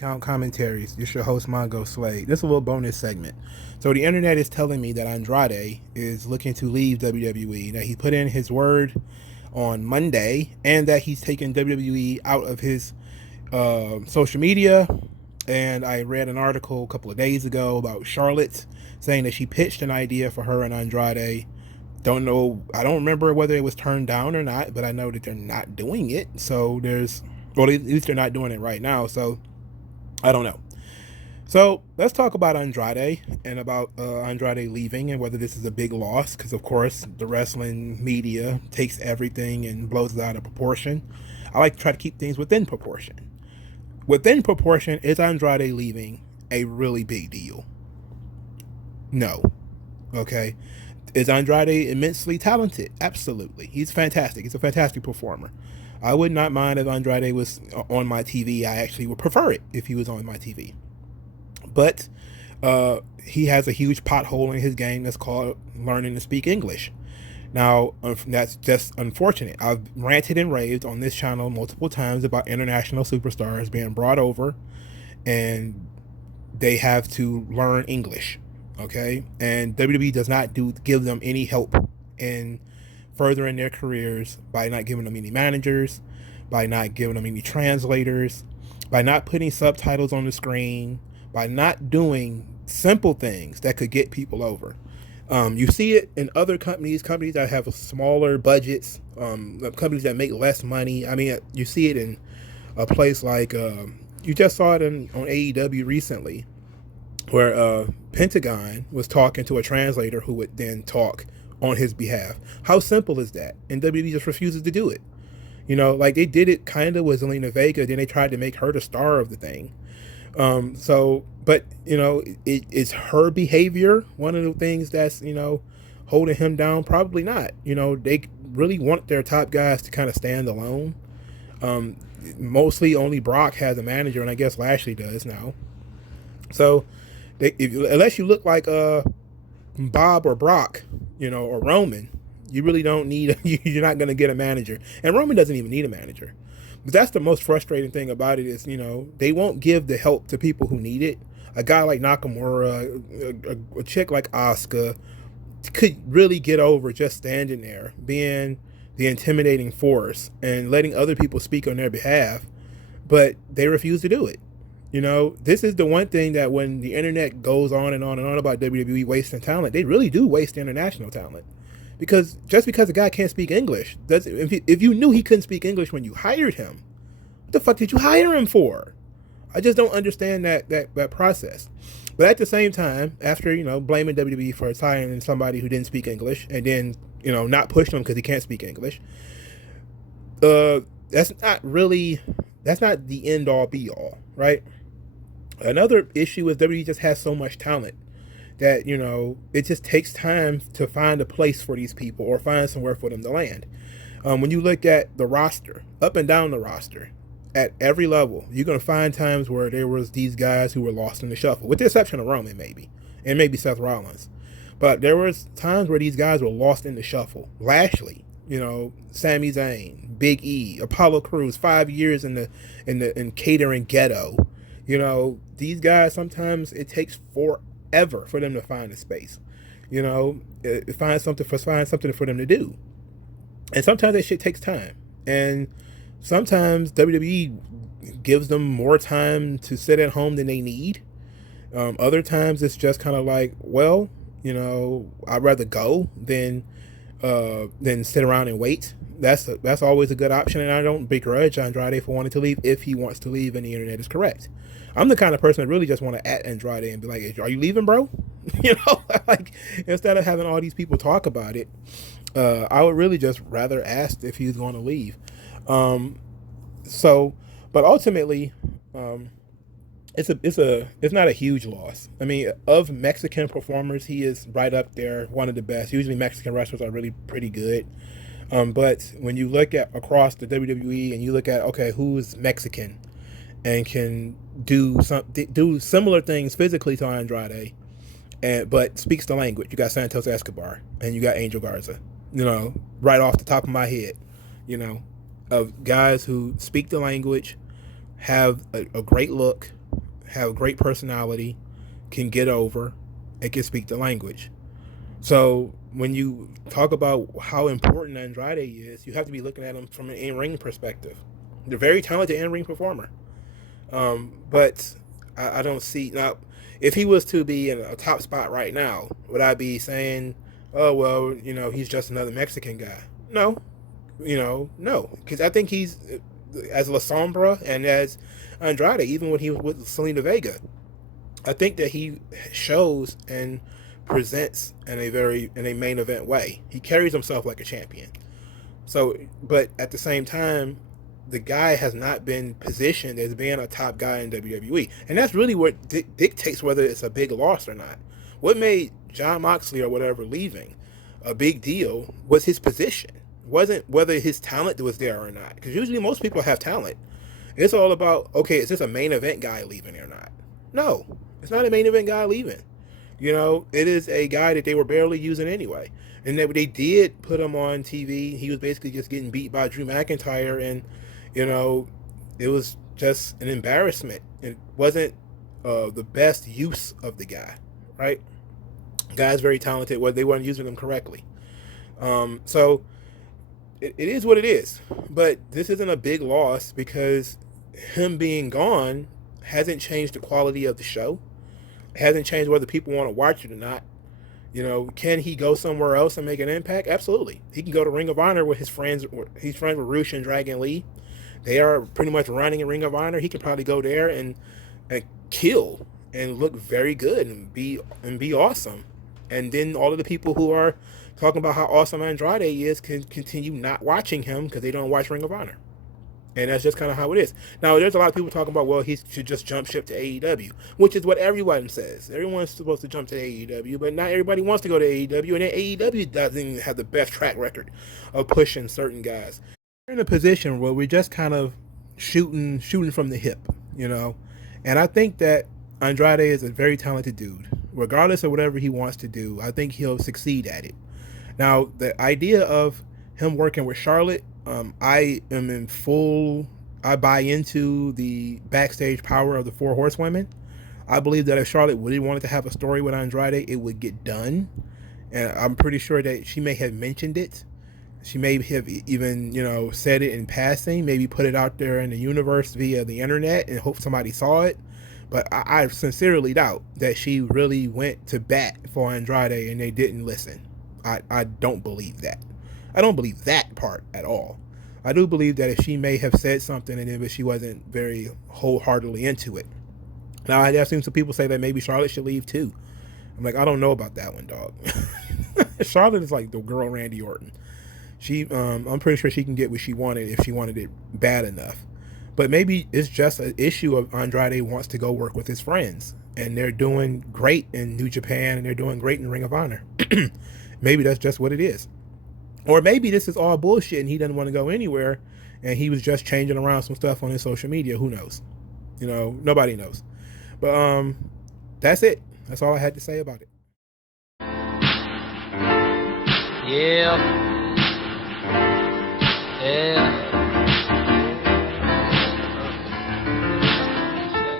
Count Commentaries. This is your host, MagMongoSlade. This is a little bonus segment. So the internet is telling me that Andrade is looking to leave WWE, that he put in his word on Monday, and that he's taken WWE out of his social media. And I read an article a couple of days ago about Charlotte saying that she pitched an idea for her and Andrade. I don't remember whether it was turned down or not, but I know that they're not doing it. So at least they're not doing it right now. So I don't know. So let's talk about Andrade and about Andrade leaving and whether this is a big loss, because of course the wrestling media takes everything and blows it out of proportion. I like to try to keep things within proportion. Within proportion, is Andrade leaving a really big deal? No. Okay. Is Andrade immensely talented? Absolutely. He's fantastic. He's a fantastic performer. I would not mind if Andrade was on my TV. I actually would prefer it if he was on my TV. But he has a huge pothole in his game that's called learning to speak English. Now, that's just unfortunate. I've ranted and raved on this channel multiple times about international superstars being brought over and they have to learn English, okay? And WWE does not give them any help in furthering their careers by not giving them any managers, by not giving them any translators, by not putting subtitles on the screen, by not doing simple things that could get people over. You see it in other companies that have smaller budgets, companies that make less money. I mean, you see it in a place like, you just saw it on AEW recently, where Pentagon was talking to a translator who would then talk on his behalf. How simple is that? And WWE just refuses to do it. You know, like they did it kind of with Zelina Vega, then they tried to make her the star of the thing. But you know, is her behavior one of the things that's, you know, holding him down? Probably not. You know, they really want their top guys to kind of stand alone. Mostly only Brock has a manager, and I guess Lashley does now. So unless you look like Bob or Brock, you know, or Roman, you really don't need you're not going to get a manager. And Roman doesn't even need a manager. But that's the most frustrating thing about it is, you know, they won't give the help to people who need it. A guy like Nakamura, a chick like Asuka could really get over just standing there, being the intimidating force and letting other people speak on their behalf, but they refuse to do it. You know, this is the one thing that when the internet goes on and on and on about WWE wasting talent, they really do waste international talent. Because just because a guy can't speak English, if you knew he couldn't speak English when you hired him, what the fuck did you hire him for? I just don't understand that process. But at the same time, after, you know, blaming WWE for hiring somebody who didn't speak English and then, you know, not pushing him because he can't speak English, that's not the end all be all, right? Another issue is WWE just has so much talent that, you know, it just takes time to find a place for these people or find somewhere for them to land. When you look at the roster, up and down the roster, at every level, you're going to find times where there was these guys who were lost in the shuffle, with the exception of Roman maybe, and maybe Seth Rollins. But there was times where these guys were lost in the shuffle. Lashley, you know, Sami Zayn, Big E, Apollo Crews, 5 years in catering ghetto. You know, these guys, sometimes it takes forever for them to find a space, you know, find something for them to do. And sometimes that shit takes time. And sometimes WWE gives them more time to sit at home than they need. Other times it's just kind of like, well, you know, I'd rather go than sit around and wait. That's always a good option. And I don't begrudge Andrade for wanting to leave if he wants to leave and the internet is correct. I'm the kind of person that really just want to at Andrade and be like, are you leaving, bro? You know, like, instead of having all these people talk about it, I would really just rather ask if he's going to leave. But ultimately, it's not a huge loss. I mean, of Mexican performers, he is right up there, one of the best. Usually Mexican wrestlers are really pretty good. But when you look at across the WWE and you look at, okay, who's Mexican and can do similar things physically to Andrade, but speaks the language, you got Santos Escobar and you got Angel Garza, you know, right off the top of my head, you know, of guys who speak the language, have a great look, have great personality, can get over, and can speak the language. So when you talk about how important Andrade is, you have to be looking at him from an in-ring perspective. They're very talented in-ring performer. But I don't see now. If he was to be in a top spot right now, would I be saying, "Oh well, he's just another Mexican guy"? No, no, because I think he's as La Sombra and as Andrade, even when he was with Selena Vega, I think that he shows and presents in a main event way. He carries himself like a champion. So, but at the same time, the guy has not been positioned as being a top guy in WWE, and that's really what dictates whether it's a big loss or not. What made John Moxley or whatever leaving a big deal was his position. It wasn't whether his talent was there or not, because usually most people have talent. It's all about, okay, is this a main event guy leaving or not? No, it's not a main event guy leaving. It is a guy that they were barely using anyway. And that they did put him on TV. He was basically just getting beat by Drew McIntyre, and it was just an embarrassment. It wasn't the best use of the guy, right? Guy's very talented, but they weren't using him correctly. So it is what it is. But this isn't a big loss because him being gone hasn't changed the quality of the show. It hasn't changed whether people want to watch it or not. Can he go somewhere else and make an impact? Absolutely. He can go to Ring of Honor with his friends. He's friends with Rush and Dragon Lee. They are pretty much running a Ring of Honor. He could probably go there and kill and look very good and be awesome. And then all of the people who are talking about how awesome Andrade is can continue not watching him because they don't watch Ring of Honor. And that's just kind of how it is. Now, there's a lot of people talking about, well, he should just jump ship to AEW, which is what everyone says. Everyone's supposed to jump to AEW, but not everybody wants to go to AEW, and then AEW doesn't have the best track record of pushing certain guys. We're in a position where we're just kind of shooting from the hip, And I think that Andrade is a very talented dude. Regardless of whatever he wants to do, I think he'll succeed at it. Now, the idea of him working with Charlotte, I buy into the backstage power of the Four Horsewomen. I believe that if Charlotte really wanted to have a story with Andrade, it would get done. And I'm pretty sure that she may have mentioned it. She may have even, said it in passing, maybe put it out there in the universe via the internet and hope somebody saw it. But I sincerely doubt that she really went to bat for Andrade and they didn't listen. I don't believe that. I don't believe that part at all. I do believe that if she may have said something and then she wasn't very wholeheartedly into it. Now, I've seen some people say that maybe Charlotte should leave too. I'm like, I don't know about that one, dog. Charlotte is like the girl Randy Orton. I'm pretty sure she can get what she wanted if she wanted it bad enough. But maybe it's just an issue of Andrade wants to go work with his friends. And they're doing great in New Japan and they're doing great in Ring of Honor. Maybe that's just what it is. Or maybe this is all bullshit and he doesn't want to go anywhere and he was just changing around some stuff on his social media. Who knows? Nobody knows. But that's it. That's all I had to say about it. Yeah. Yeah.